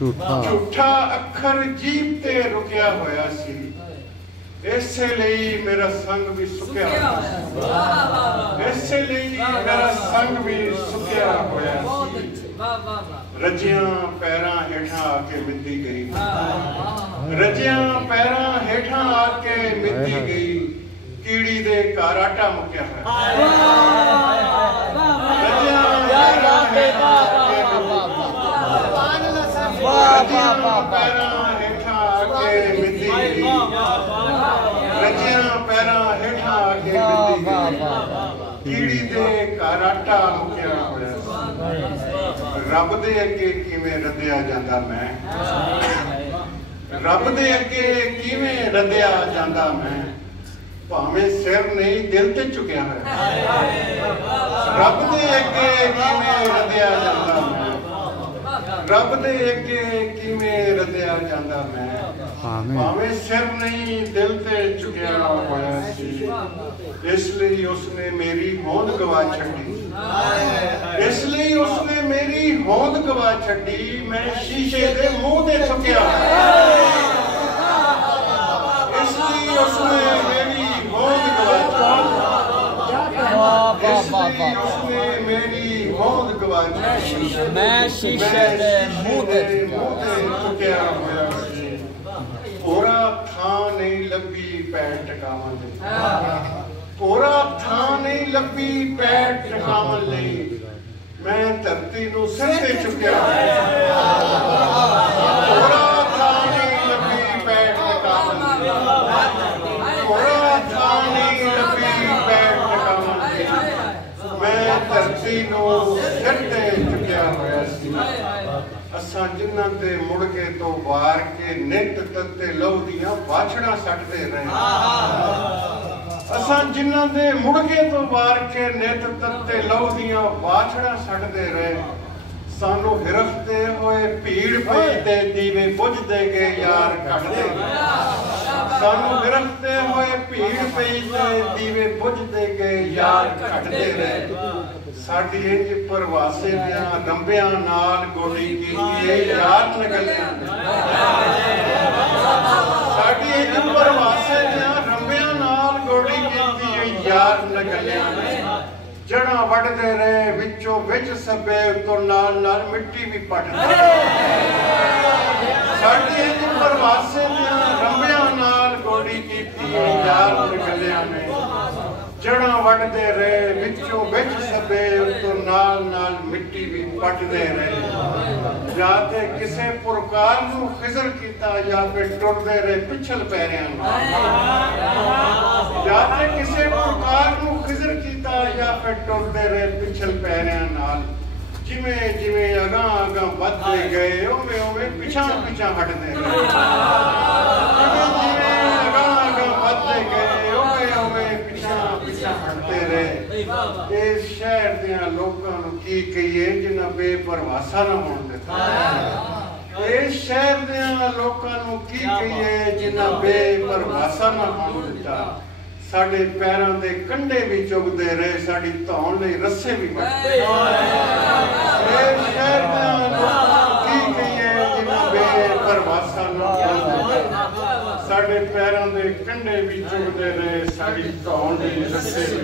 झूठा अखर जीभ ते रुकिया होया सी, इसे लई मेरा संग भी सुकिया होया, इसे लई मेरा संग भी सुकिया होया सी। रजियां पैरां हेठां आके मिद्दी गई, रजियां पैरां हेठां आके मिद्दी गई, कीड़ी दे घर आटा मुक्या है। रजियां पैरां हेठां आके मिद्दी गई, रजियां पैरां हेठां आके मिद्दी गई, कीड़ी दे घर आटा मुक्या होया। रब दे अगे किवें रद्दिया जांदा मैं, रब दे अगे किवें रद्दिया जांदा मैं, भावें सिर नहीं दिल ते चुकिया है। रब दे अगे किवें रद्दिया जांदा मैं, रब दे अगे किवें रद्दिया जांदा मैं, भावें सिर नहीं दिल ते चुकिया होया सी। इसलिए उसने मेरी होंद गवा छड्डी, इसलिए उसने मेरी होंद गवा छड्डी, मैं शीशे दे मुंह ते चुकिया। इसलिए उसने मेरी होंद गवा छड्डी, इसलिए उसने मेरी होंद गवा छड्डी, मैं शीशे दे मुंह ते चुकिया होया सी। पूरा थां नहीं लभी पैर टकावन लई, पूरा थां नहीं लभी पैर टकावन लई, मैं धरती नूं सिर ते चुकिया। पूरा थां नहीं लभी पैर टकावन लई, पूरा थां नहीं लभी पैर टकावन लई, मैं धरती नूं सिर ते चुकिया होया सी। असां जिन्हां ते मुड़ के तो वार के नित तत्ते लहू दियां वाछड़ां सटदे रहे, असां जिन्हां दे मुड़ के तो वार के नित तत्ते लहू दियां वाछड़ां सटदे रहे। सानू हिरखते होए भीड़ पई ते दीवे बुझदे गए यार घटदे गए, सानू हिरखते होए भीड़ पई ते दीवे बुझदे गए यार घटदे रहे। साडी इंज परवासे दियां रंबियां नाल गोडी कीती यार न गलियां, साडी इंज परवासे दियां रंबियां नाल गोडी कीती यार न गलियां। जड़ा वड़दे रहे विचों विच सभे तो नाल नाल मिट्टी भी पटदे, साडी इंज परवासे दियां रंबियां नाल गोडी कीती यार न गलियां ने। जड़ा वड़दे रहे विचों विच सभे तो नाल नाल मिट्टी भी पटदे रहे। या ते किसे पुरकार नूं खिजर कीता या फिर टुरदे रहे पिछल पैरियां नाल, या ते किसे पुरकार नूं खिजर कीता या फिर टुरदे रहे पिछल पैरियां नाल। जिवें जिवें अगां अगां वधदे गए उवें उवें पिछां पिछां हटदे रहे, जिवें जिवें अगां अगां वधदे गए उवें उवें पिछां पिछां हटदे रहे। इस शहर दियां लोकां नूं की कहिए जिन्हां बेपरवासा ना होण दित्ता, इस शहर दियां लोकां नूं की कहिए जिन्हां बेपरवासा ना होण दित्ता। साडे पैरां दे कंडे भी चुगदे रहे, साडी धौण लई रस्से भी वटदे। इस शहर दियां लोकां नूं की कहिए जिन्हां बेपरवासा ना होण दित्ता। साडे पैरां दे कंडे भी चुगदे रहे, साडी धौण लई रस्से भी